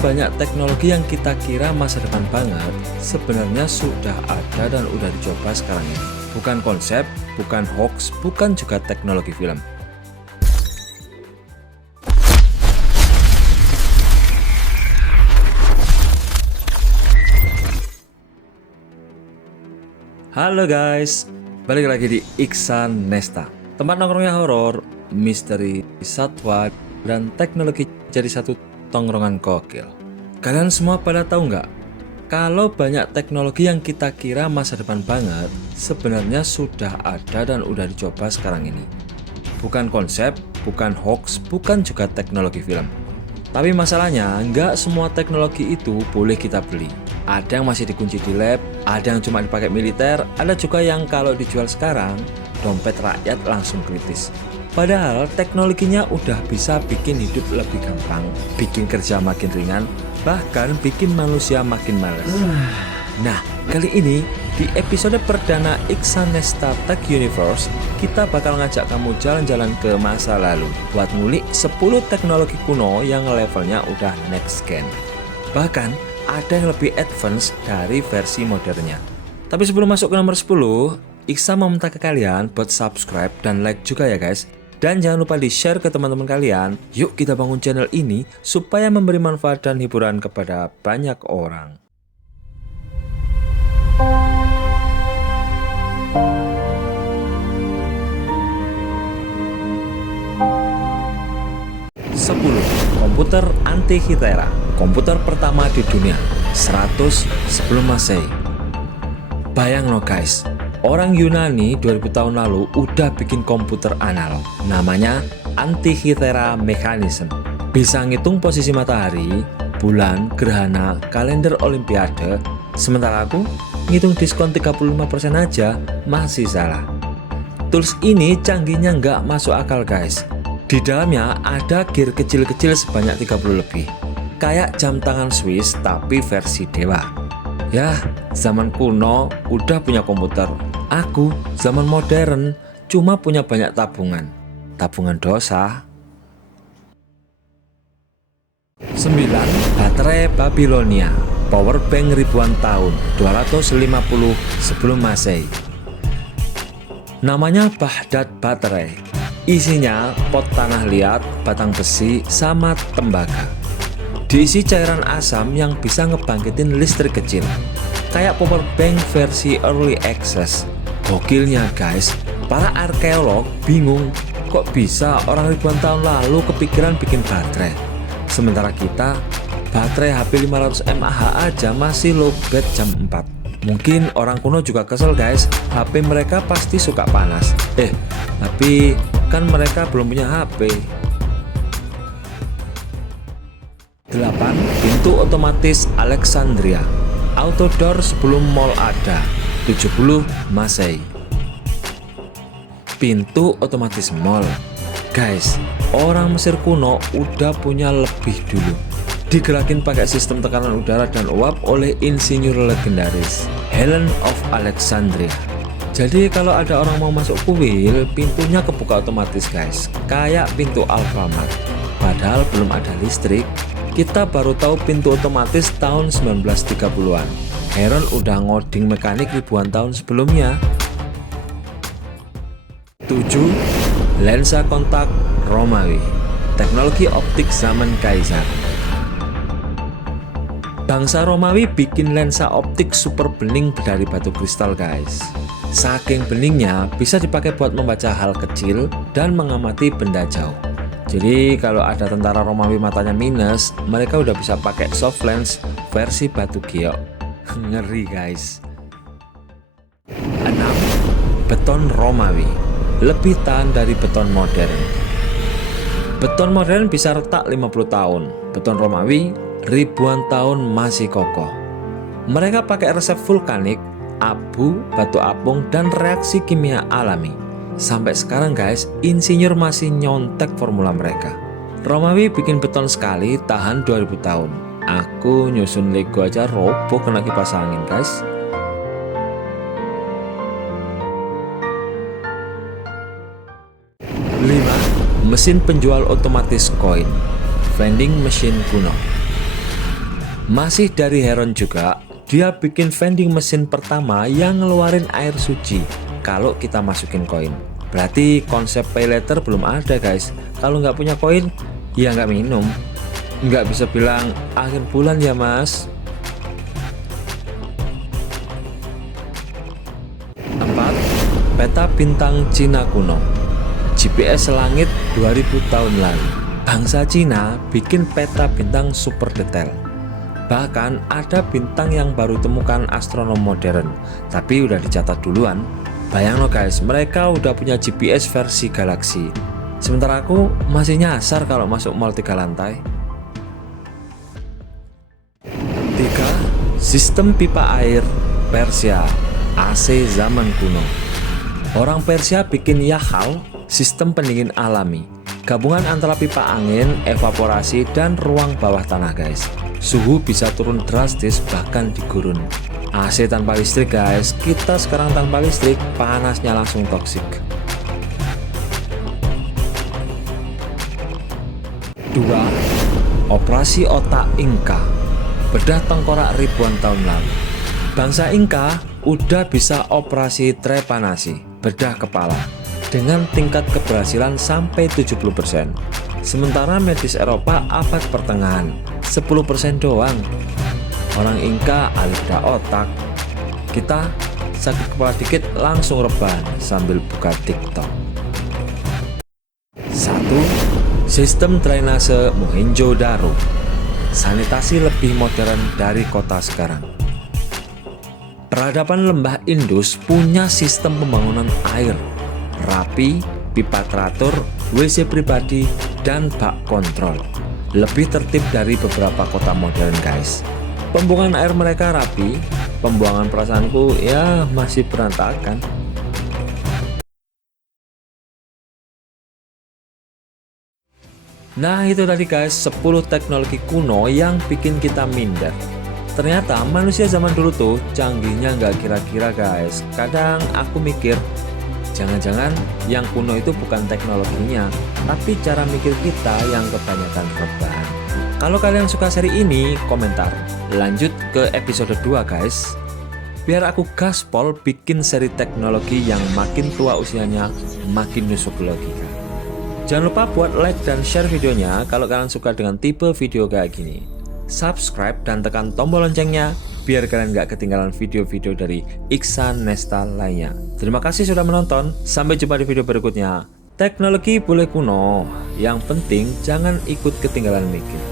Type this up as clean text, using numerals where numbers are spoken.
banyak teknologi yang kita kira masa depan banget, sebenarnya sudah ada dan udah dicoba sekarang ini. Bukan konsep, bukan hoax, bukan juga teknologi film. Halo guys, balik lagi di Iksan Nesta, tempat nongkrongnya horor, misteri, satwa, dan teknologi jadi satu tongkrongan gokil. Kalian semua pada tahu nggak? Kalau banyak teknologi yang kita kira masa depan banget, sebenarnya sudah ada dan udah dicoba sekarang ini. Bukan konsep, bukan hoax, bukan juga teknologi film. Tapi masalahnya, nggak semua teknologi itu boleh kita beli. Ada yang masih dikunci di lab, ada yang cuma dipakai militer, ada juga yang kalau dijual sekarang, dompet rakyat langsung kritis. Padahal teknologinya udah bisa bikin hidup lebih gampang, bikin kerja makin ringan, bahkan bikin manusia makin malas. Nah, kali ini di episode perdana Iksan Nesta Tech Universe, kita bakal ngajak kamu jalan-jalan ke masa lalu buat ngulik 10 teknologi kuno yang levelnya udah next gen. Bahkan ada yang lebih advance dari versi modernnya. Tapi sebelum masuk ke nomor 10, Iksan mau minta ke kalian buat subscribe dan like juga ya guys. Dan jangan lupa di-share ke teman-teman kalian. Yuk kita bangun channel ini supaya memberi manfaat dan hiburan kepada banyak orang. 10. Komputer Antikythera, komputer pertama di dunia 100 sebelum Masehi. Bayang lo guys, orang Yunani 2000 tahun lalu udah bikin komputer analog, namanya Antikythera Mechanism. Bisa ngitung posisi matahari, bulan, gerhana, kalender olimpiade. Sementara aku ngitung diskon 35% aja masih salah. Tools ini canggihnya nggak masuk akal guys. Di dalamnya ada gear kecil-kecil sebanyak 30 lebih. Kayak jam tangan Swiss tapi versi dewa. Yah, zaman kuno udah punya komputer. Aku zaman modern cuma punya banyak tabungan. Tabungan dosa. 9. Baterai Babilonia, power bank ribuan tahun, 250 sebelum Masehi. Namanya Baghdad baterai. Isinya pot tanah liat, batang besi, sama tembaga. Diisi cairan asam yang bisa ngebangkitin listrik kecil. Kayak power bank versi early access. Gokilnya guys, para arkeolog bingung kok bisa orang ribuan tahun lalu kepikiran bikin baterai. Sementara kita, baterai HP 500 mAh aja masih lowbat jam 4. Mungkin orang kuno juga kesel guys, HP mereka pasti suka panas. Tapi kan mereka belum punya HP. 8. Pintu otomatis Alexandria, outdoor sebelum mall ada, 70 Masehi. Pintu otomatis mall. Guys, orang Mesir kuno udah punya lebih dulu. Digerakin pakai sistem tekanan udara dan uap oleh insinyur legendaris Helen of Alexandria. Jadi kalau ada orang mau masuk kuil, pintunya kebuka otomatis guys, kayak pintu Alfamart. Padahal belum ada listrik. Kita baru tahu pintu otomatis tahun 1930-an. Heron udah ngoding mekanik ribuan tahun sebelumnya. 7. Lensa kontak Romawi, teknologi optik zaman Kaisar. Bangsa Romawi bikin lensa optik super bening dari batu kristal guys. Saking beningnya bisa dipakai buat membaca hal kecil dan mengamati benda jauh. Jadi kalau ada tentara Romawi matanya minus, mereka udah bisa pakai soft lens versi batu giok. Ngeri guys. 6. Beton Romawi, lebih tahan dari beton modern. Beton modern bisa retak 50 tahun. Beton Romawi ribuan tahun masih kokoh. Mereka pakai resep vulkanik, abu, batu apung, dan reaksi kimia alami. Sampai sekarang guys, insinyur masih nyontek formula mereka. Romawi bikin beton sekali tahan 2000 tahun. Aku nyusun Lego aja roboh kena kipas angin guys. 5. Mesin penjual otomatis koin, vending machine kuno. Masih dari Heron juga, dia bikin vending mesin pertama yang ngeluarin air suci kalau kita masukin koin. Berarti konsep pay later belum ada guys. Kalau nggak punya koin, ya nggak minum. Nggak bisa bilang akhir bulan ya mas. 4. Peta bintang Cina kuno. GPS langit 2000 tahun lalu. Bangsa Cina bikin peta bintang super detail. Bahkan ada bintang yang baru temukan astronom modern, tapi udah dicatat duluan. Bayang lo guys, mereka udah punya GPS versi galaksi. Sementara aku masih nyasar kalau masuk mall 3 lantai. 3. Sistem pipa air Persia, AC zaman kuno. Orang Persia bikin Yahal, sistem pendingin alami. Gabungan antara pipa angin, evaporasi, dan ruang bawah tanah guys. Suhu bisa turun drastis bahkan di gurun. AC tanpa listrik guys, kita sekarang tanpa listrik, panasnya langsung toksik. 2. Operasi otak Inka, bedah tengkorak ribuan tahun lalu. Bangsa Inka udah bisa operasi trepanasi, bedah kepala, dengan tingkat keberhasilan sampai 70%. Sementara medis Eropa abad pertengahan 10% doang. Orang Inka alih bedah otak. Kita sakit kepala dikit langsung rebahan sambil buka TikTok. 1. Sistem drainase Mohenjo-daro. Sanitasi lebih modern dari kota sekarang. Peradaban lembah Indus punya sistem pembangunan air rapi, pipa teratur, WC pribadi, dan bak kontrol. Lebih tertib dari beberapa kota modern guys. Pembuangan air mereka rapi, pembuangan perasaanku ya masih berantakan. Nah itu tadi guys 10 teknologi kuno yang bikin kita minder. Ternyata manusia zaman dulu tuh canggihnya nggak kira-kira guys. Kadang aku mikir, jangan-jangan yang kuno itu bukan teknologinya, tapi cara mikir kita yang kebanyakan rebahan. Kalau kalian suka seri ini, komentar. Lanjut ke episode 2 guys. Biar aku gaspol bikin seri teknologi yang makin tua usianya, makin nusuk logika. Jangan lupa buat like dan share videonya kalau kalian suka dengan tipe video kayak gini. Subscribe dan tekan tombol loncengnya biar kalian gak ketinggalan video-video dari Iksan Nesta lainnya. Terima kasih sudah menonton, sampai jumpa di video berikutnya. Teknologi boleh kuno, yang penting jangan ikut ketinggalan mikir.